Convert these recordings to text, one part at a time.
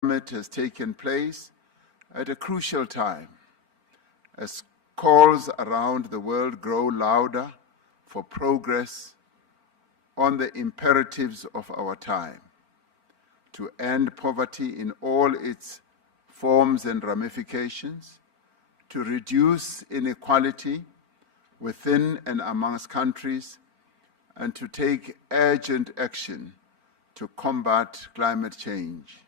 summit has taken place at a crucial time as calls around the world grow louder for progress on the imperatives of our time, to end poverty in all its forms and ramifications, to reduce inequality within and amongst countries, and to take urgent action to combat climate change.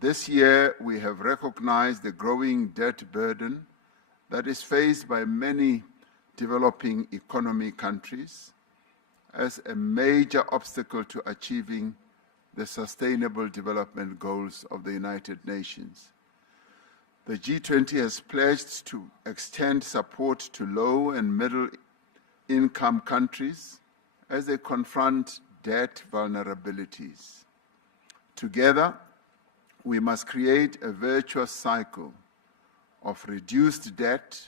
This year, we have recognized the growing debt burden that is faced by many developing economy countries as a major obstacle to achieving the Sustainable Development Goals of the United Nations. The G20 has pledged to extend support to low and middle-income countries as they confront debt vulnerabilities. Together, we must create a virtuous cycle of reduced debt,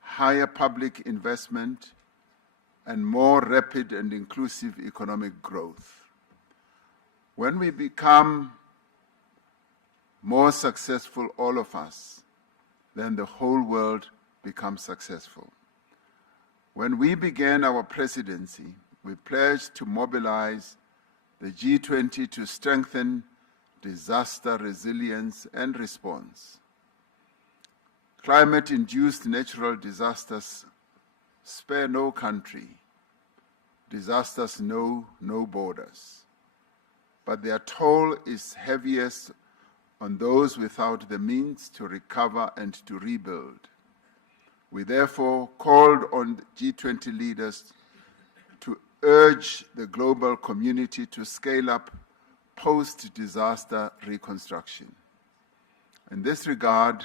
higher public investment, and more rapid and inclusive economic growth. When we become more successful, all of us, then the whole world becomes successful. When we began our presidency, we pledged to mobilize the G20 to strengthen disaster resilience and response. Climate-induced natural disasters spare no country. Disasters know no borders. But their toll is heaviest on those without the means to recover and to rebuild. We therefore called on G20 leaders to urge the global community to scale up post-disaster reconstruction. In this regard,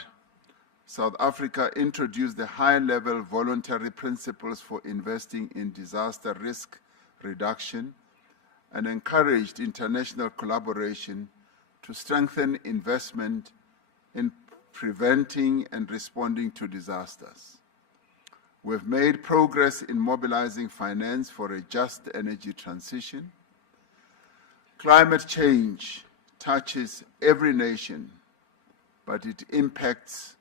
South Africa introduced the high-level voluntary principles for investing in disaster risk reduction and encouraged international collaboration to strengthen investment in preventing and responding to disasters. We've made progress in mobilizing finance for a just energy transition. Climate change touches every nation, but it impacts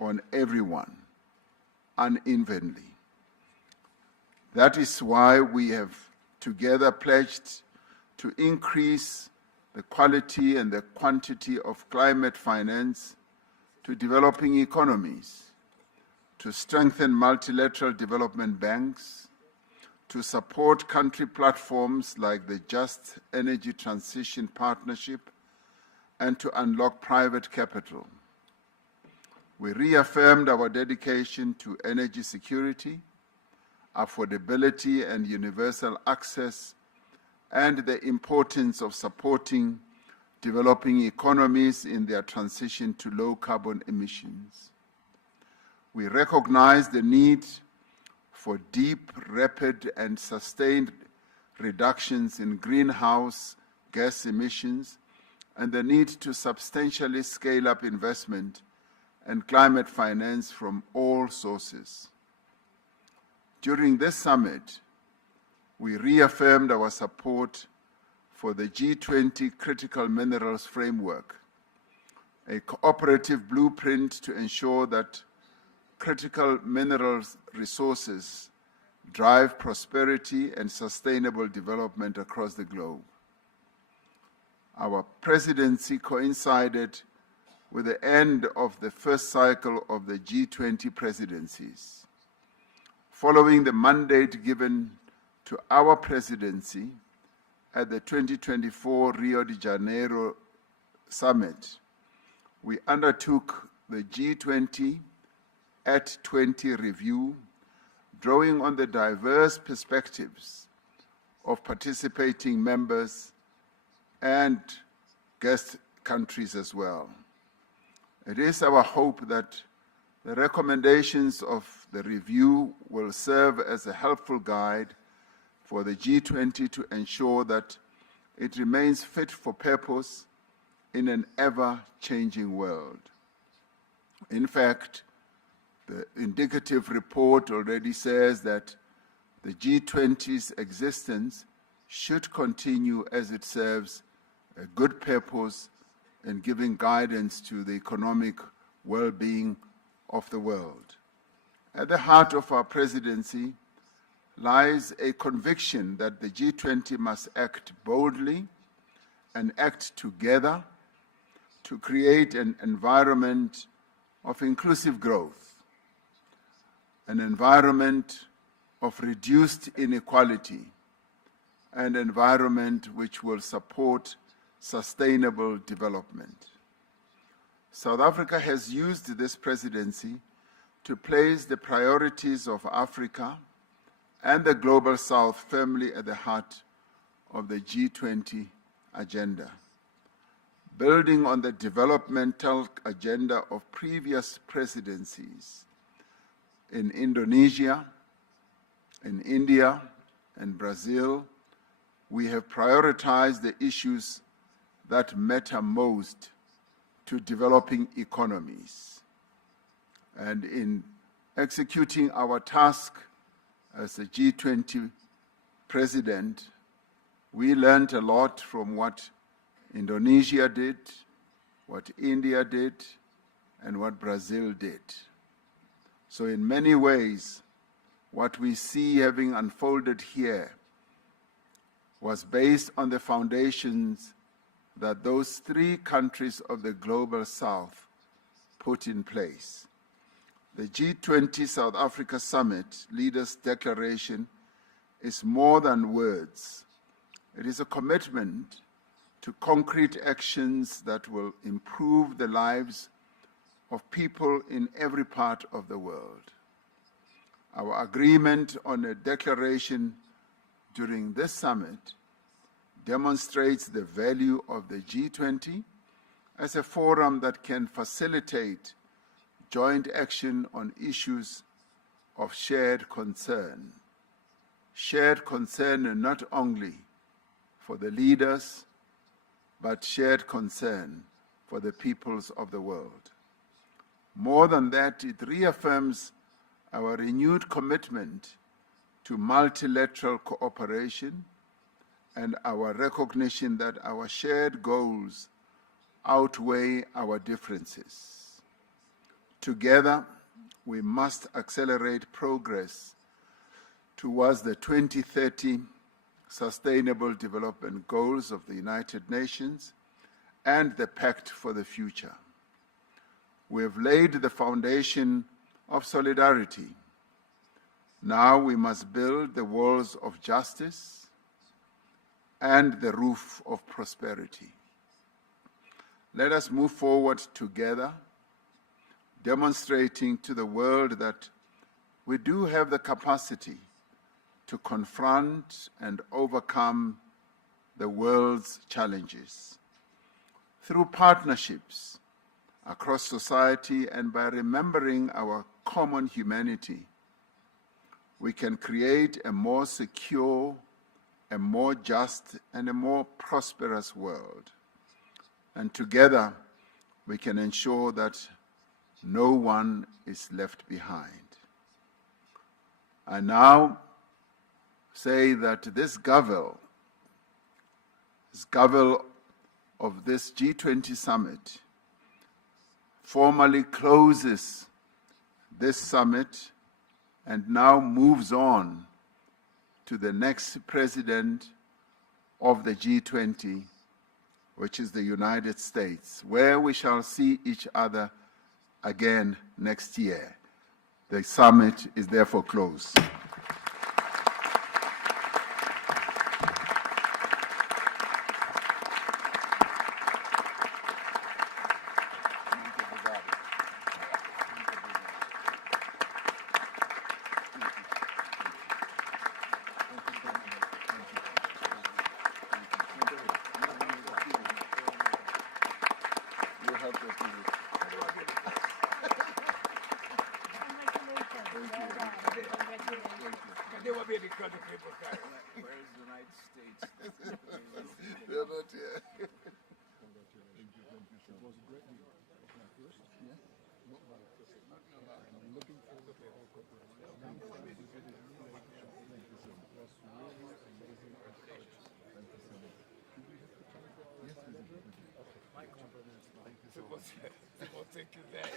on everyone unevenly. That is why we have together pledged to increase the quality and the quantity of climate finance to developing economies, to strengthen multilateral development banks, to support country platforms like the Just Energy Transition Partnership, and to unlock private capital. We reaffirmed our dedication to energy security, affordability and universal access, and the importance of supporting developing economies in their transition to low carbon emissions. We recognize the need for deep, rapid, and sustained reductions in greenhouse gas emissions and the need to substantially scale up investment and climate finance from all sources. During this summit, we reaffirmed our support for the G20 Critical Minerals Framework, a cooperative blueprint to ensure that critical minerals resources drive prosperity and sustainable development across the globe. Our presidency coincided with the end of the first cycle of the G20 presidencies. Following the mandate given to our presidency at the 2024 Rio de Janeiro summit, we undertook the G20 at 20 review, drawing on the diverse perspectives of participating members and guest countries as well. It is our hope that the recommendations of the review will serve as a helpful guide for the G20 to ensure that it remains fit for purpose in an ever-changing world. In fact, the indicative report already says that the G20's existence should continue as it serves a good purpose in giving guidance to the economic well-being of the world. At the heart of our presidency lies a conviction that the G20 must act boldly and act together to create an environment of inclusive growth, an environment of reduced inequality, an environment which will support sustainable development. South Africa has used this presidency to place the priorities of Africa and the Global South firmly at the heart of the G20 agenda. Building on the developmental agenda of previous presidencies in Indonesia, in India, and Brazil, we have prioritized the issues that matter most to developing economies. And in executing our task as a G20 president, we learned a lot from what Indonesia did, what India did, and what Brazil did. So in many ways, what we see having unfolded here was based on the foundations that those three countries of the Global South put in place. The G20 South Africa Summit Leaders' Declaration is more than words. It is a commitment to concrete actions that will improve the lives of people in every part of the world. Our agreement on a declaration during this summit demonstrates the value of the G20 as a forum that can facilitate joint action on issues of shared concern. Shared concern not only for the leaders, but shared concern for the peoples of the world. More than that, it reaffirms our renewed commitment to multilateral cooperation and our recognition that our shared goals outweigh our differences. Together, we must accelerate progress towards the 2030 Sustainable Development Goals of the United Nations and the Pact for the Future. We have laid the foundation of solidarity. Now we must build the walls of justice and the roof of prosperity. Let us move forward together, demonstrating to the world that we do have the capacity to confront and overcome the world's challenges. Through partnerships across society and by remembering our common humanity, we can create a more secure, a more just, and a more prosperous world. And together, we can ensure that no one is left behind. I now say that this gavel of this G20 summit formally closes this summit and now moves on to the next president of the G20, which is the United States, where we shall see each other again next year. The summit is therefore closed. Where's the United States? They're not here. Mike. People think that